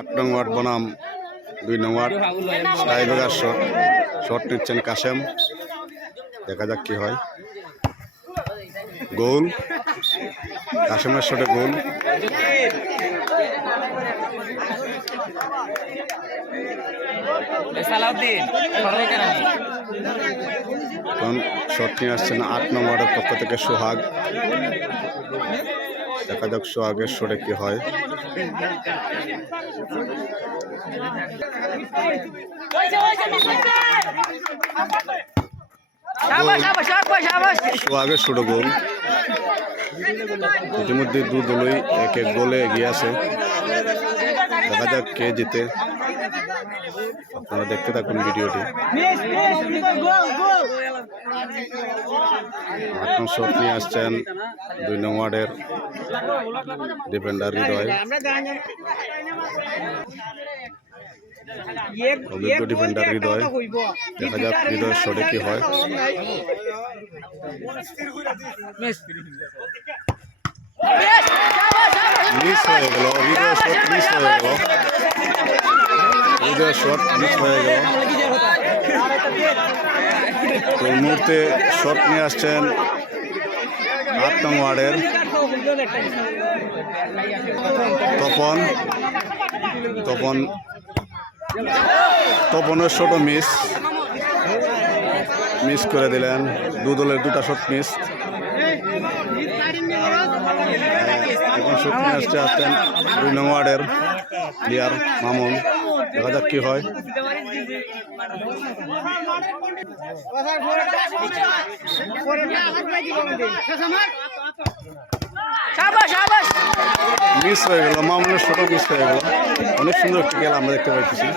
8 নং ওয়ার্ড বনাম 2 নং ওয়ার্ড টাইব্রেকার শট নিচ্ছেন কাশেম। দেখা যাক কি হয়। গোল, কাশেমের শটে গোল। শট নিয়ে আসছেন 8 নং ওয়ার্ডের পক্ষ থেকে সোহাগ। দেখা যাক সোহাগের শটে কি হয়। সোহাগের শটে গোল। ইতিমধ্যে দু দলই এক এক গোলে এগিয়ে আছে। দেখা যাক কে জিতে। আপনারা দেখতে থাকুন ভিডিওটি। এখন শট নিয়ে আসছেন 2 নং ওয়ার্ডের ডিফেন্ডার হৃদয়। অভিজ্ঞ ডিফেন্ডার হৃদয়। দেখা যাক হৃদয়ের শটে কি হয়। মিস হয়ে গেল, হৃদয়ের শট মিস হয়ে গেল। হৃদয়ের শট মিস হয়ে গেল। এই মুহূর্তে শট নিয়ে আসছেন 8 নং ওয়ার্ডের তপনের শটও মিস করে দিলেন। দু দলের দুটা শট মিস। এখন শট নিয়ে আসছেন 2 নং ওয়ার্ডের প্লেয়ার মামুন। দেখা যাক কি হয়। মিস হয়ে গেল, মামুনের শটও মিস হয়ে গেল। অনেক সুন্দর একটি খেলা আমরা দেখতে পাইতেছি।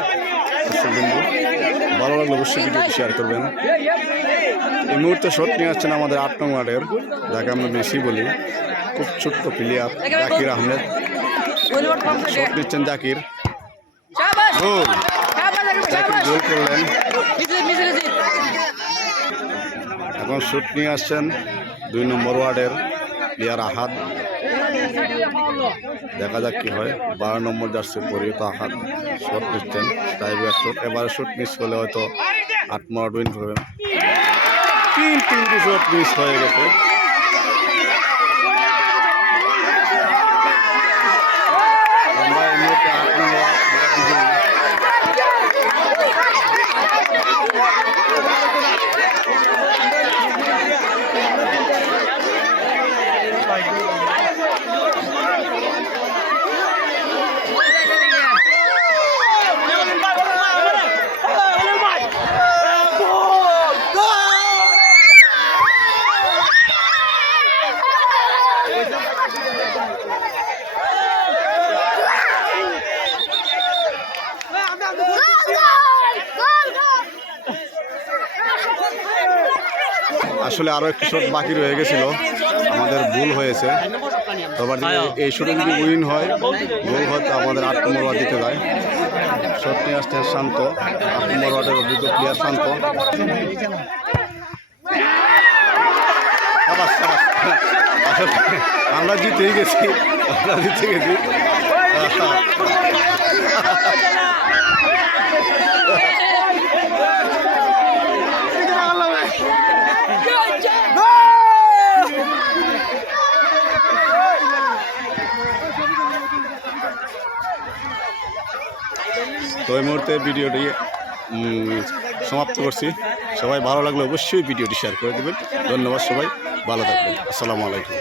ভালো লাগলে অবশ্যই ভিডিওটি শেয়ার করবেন। এই মুহূর্তে শট নিয়ে আসছেন আমাদের 8 নং ওয়ার্ডের, যাকে আমরা মেসি বলি, খুব ছোট্ট প্লেয়ার জাকির আহমেদ। শট নিচ্ছেন জাকির। গোল, জাকির গোল করলেন। এখন শট নিয়ে আসছেন 2 নম্বর ওয়ার্ডের প্লেয়ার আহাদ। দেখা যাক কি হয়। 12 নম্বর জার্সি পরিহিত আহাদ শট নিচ্ছেন। Tiebreaker shot. এবারে শট মিস করলে হয়তো 8 নম্বর উইন করবেন। তিনটি শট মিস হয়ে গেছে। আমরা এই মুহূর্তে 8 নম্বর আসলে আরো একটি শট বাকি রয়ে গেছিল, আমাদের ভুল হয়েছে। তবে এই শটে যদি উইন হয়, গোল হয়তো আমাদের 8 নম্বর ওয়ার্ড দিতে যায়। শট নিয়ে আসছেন শান্ত, 8 নম্বর ওয়ার্ডের অভিজ্ঞ প্লেয়ার শান্ত। আমরা জিতেই গেছি। তো এই মুহূর্তে ভিডিওটি সমাপ্ত করছি। সবাই ভালো লাগলে অবশ্যই ভিডিওটি শেয়ার করে দেবেন। ধন্যবাদ, সবাই ভালো থাকবেন। আসসালামু আলাইকুম।